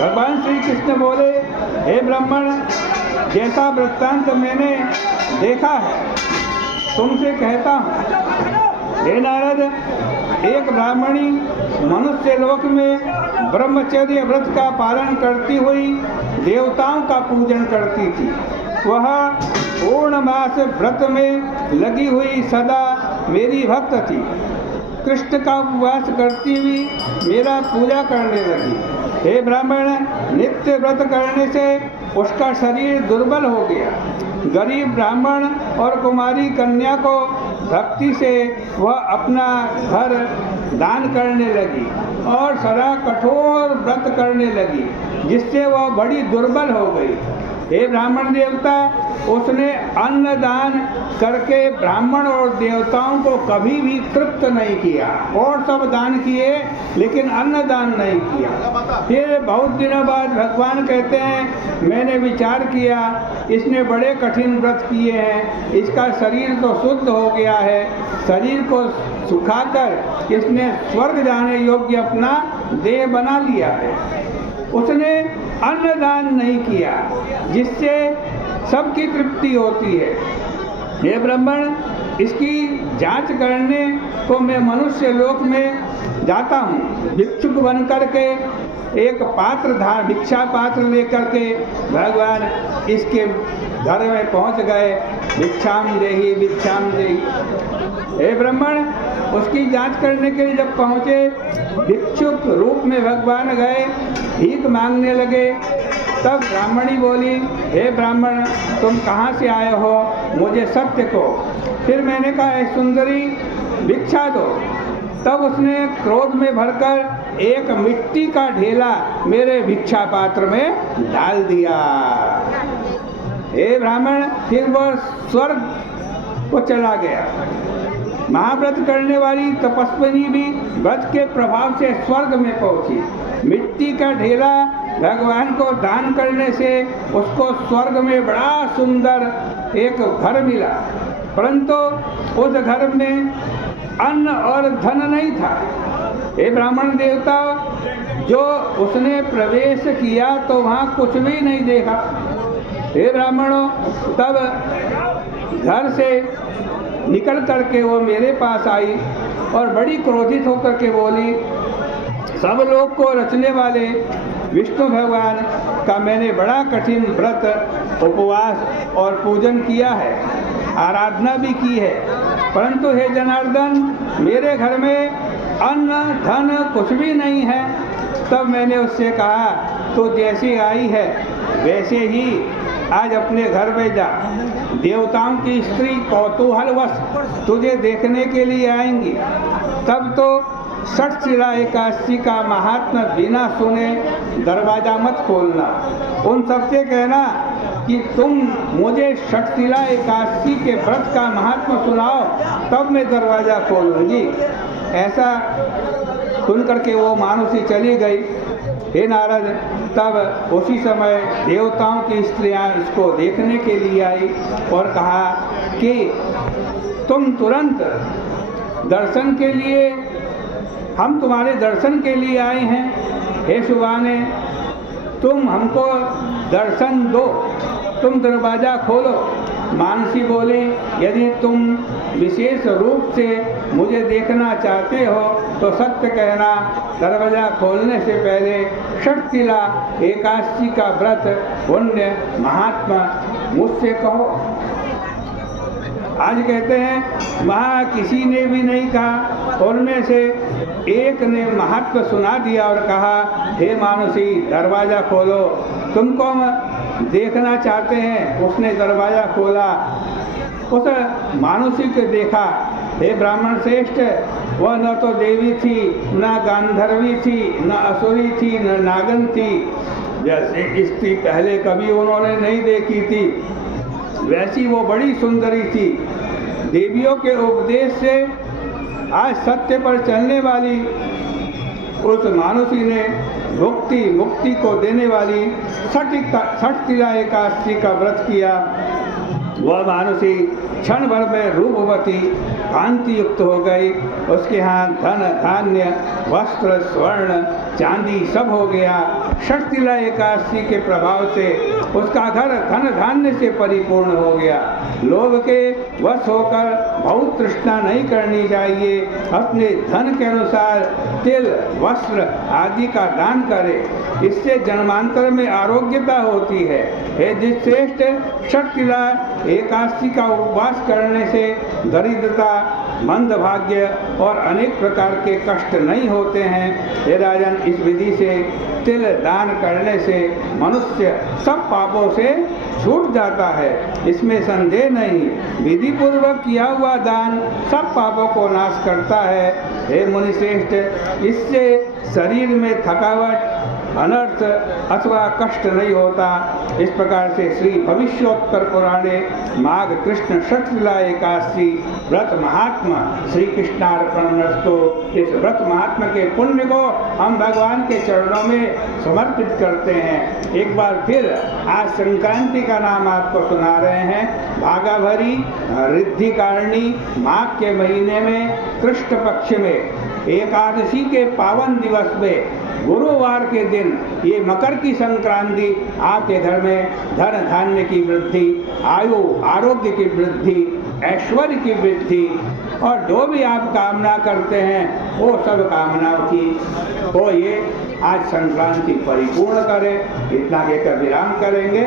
भगवान श्री कृष्ण बोले, हे ब्राह्मण, जैसा वृत्तांत मैंने देखा है तुमसे कहता हूँ। हे नारद, एक ब्राह्मणी मनुष्य लोक में ब्रह्मचर्य व्रत का पालन करती हुई देवताओं का पूजन करती थी। वह पूर्णमास व्रत में लगी हुई सदा मेरी भक्त थी। कृष्ण का उपवास करती हुई मेरा पूजा करने लगी। हे ब्राह्मण, नित्य व्रत करने से उसका शरीर दुर्बल हो गया। गरीब ब्राह्मण और कुमारी कन्या को भक्ति से वह अपना घर दान करने लगी और सदा कठोर व्रत करने लगी, जिससे वह बड़ी दुर्बल हो गई। हे ब्राह्मण देवता, उसने अन्न दान करके ब्राह्मण और देवताओं को कभी भी तृप्त नहीं किया। और सब दान किए लेकिन अन्न दान नहीं किया। फिर बहुत दिनों बाद भगवान कहते हैं, मैंने विचार किया, इसने बड़े कठिन व्रत किए हैं, इसका शरीर तो शुद्ध हो गया है, शरीर को सुखाकर इसने स्वर्ग जाने योग्य अपना देह बना लिया है। उसने अन्नदान नहीं किया, जिससे सबकी तृप्ति होती है। हे ब्राह्मण, इसकी जांच करने को मैं मनुष्य लोक में जाता हूँ। भिक्षुक बन करके एक भिक्षा पात्र लेकर के भगवान इसके घर में पहुँच गए। भिक्षाम देहि, भिक्षाम देहि। हे ब्राह्मण, उसकी जांच करने के लिए जब पहुँचे, भिक्षुक रूप में भगवान गए, भीख मांगने लगे। तब ब्राह्मणी बोली, हे ब्राह्मण, तुम कहाँ से आए हो, मुझे सत्य को। फिर मैंने कहा, हे सुंदरी, भिक्षा दो। तब उसने क्रोध में भरकर एक मिट्टी का ढेला मेरे भिक्षा पात्र में डाल दिया। हे ब्राह्मण, फिर वह स्वर्ग को चला गया। महाव्रत करने वाली तपस्विनी भी व्रत के प्रभाव से स्वर्ग में पहुंची। मिट्टी का ढेला भगवान को दान करने से उसको स्वर्ग में बड़ा सुंदर एक घर मिला, परंतु उस घर में अन्न और धन नहीं था। हे ब्राह्मण देवता, जो उसने प्रवेश किया तो वहाँ कुछ भी नहीं देखा। हे ब्राह्मणों, तब घर से निकल करके वो मेरे पास आई और बड़ी क्रोधित होकर के बोली, सब लोग को रचने वाले विष्णु भगवान का मैंने बड़ा कठिन व्रत, उपवास और पूजन किया है, आराधना भी की है, परंतु हे जनार्दन, मेरे घर में अन्न धन कुछ भी नहीं है। तब मैंने उससे कहा, तो जैसी आई है वैसे ही आज अपने घर में जा। देवताओं की स्त्री कौतूहलवश तुझे देखने के लिए आएंगी। तब तो षटशिला एकादशी का महात्मा बिना सुने दरवाजा मत खोलना। उन सबसे कहना कि तुम मुझे षटशिला एकादशी के व्रत का महात्मा सुनाओ, तब मैं दरवाजा खोलूंगी। ऐसा सुन करके वो मानुषी चली गई। हे नारद, तब उसी समय देवताओं की स्त्रियां इसको देखने के लिए आई और कहा कि तुम तुरंत दर्शन के लिए, हम तुम्हारे दर्शन के लिए आए हैं। हे सुबाने, तुम हमको दर्शन दो, तुम दरवाज़ा खोलो। मानसी बोली, यदि तुम विशेष रूप से मुझे देखना चाहते हो तो सत्य कहना, दरवाज़ा खोलने से पहले षटशिला एकादशी का व्रत पुण्य महात्मा मुझसे कहो। आज कहते हैं वहाँ किसी ने भी नहीं कहा, उनमें से एक ने महात्मा सुना दिया और कहा, हे मानुषी, दरवाज़ा खोलो, तुमको हम देखना चाहते हैं। उसने दरवाज़ा खोला, उस मानुषी को देखा। हे ब्राह्मण श्रेष्ठ, वह न तो देवी थी, न गांधर्वी थी, न असुरी थी, न नागन थी। जैसे स्त्री पहले कभी उन्होंने नहीं देखी थी, वैसी वो बड़ी सुंदरी थी। देवियों के उपदेश से आज सत्य पर चलने वाली उस मानुषी ने मुक्ति को देने वाली षटशिला एकादशी का व्रत किया। वह मानुषी क्षण भर में रूपवती कांति युक्त हो गई। उसके यहाँ धन धान्य वस्त्र स्वर्ण चांदी सब हो गया। षष्ठिला एकादशी के प्रभाव से उसका घर धन धान्य से परिपूर्ण हो गया। लोभ के वश होकर बहुत तृष्णा नहीं करनी चाहिए। अपने धन के अनुसार तिल, वस्त्र आदि का दान करे, इससे जन्मांतर में आरोग्यता होती है। हे जितश्रेष्ठ, षष्ठिला एकादशी का उपवास करने से दरिद्रता, मंदभाग्य और अनेक प्रकार के कष्ट नहीं होते हैं। हे राजन, इस विधि से तिल दान करने से मनुष्य सब पापों से छूट जाता है, इसमें संदेह नहीं। विधि पूर्वक किया हुआ दान सब पापों को नाश करता है। हे मुनिश्रेष्ठ, इससे शरीर में थकावट, अनर्थ अथवा कष्ट नहीं होता। इस प्रकार से श्री भविष्योत्तर पुराणे माघ कृष्ण षष्ठिला एकादशी व्रत महात्मा श्री कृष्णार्पणमस्तु। इस व्रत महात्मा के पुण्य को हम भगवान के चरणों में समर्पित करते हैं। एक बार फिर आज संक्रांति का नाम आपको सुना रहे हैं। भागाभरी रिद्धि कारिणी माघ के महीने में कृष्ण पक्ष में एकादशी के पावन दिवस में गुरुवार के दिन ये मकर की संक्रांति आपके घर में धन धान्य की वृद्धि, आयु आरोग्य की वृद्धि, ऐश्वर्य की वृद्धि और जो भी आप कामना करते हैं वो सब कामनाओं की तो ये आज संक्रांति परिपूर्ण करे। इतना कहकर विराम करेंगे।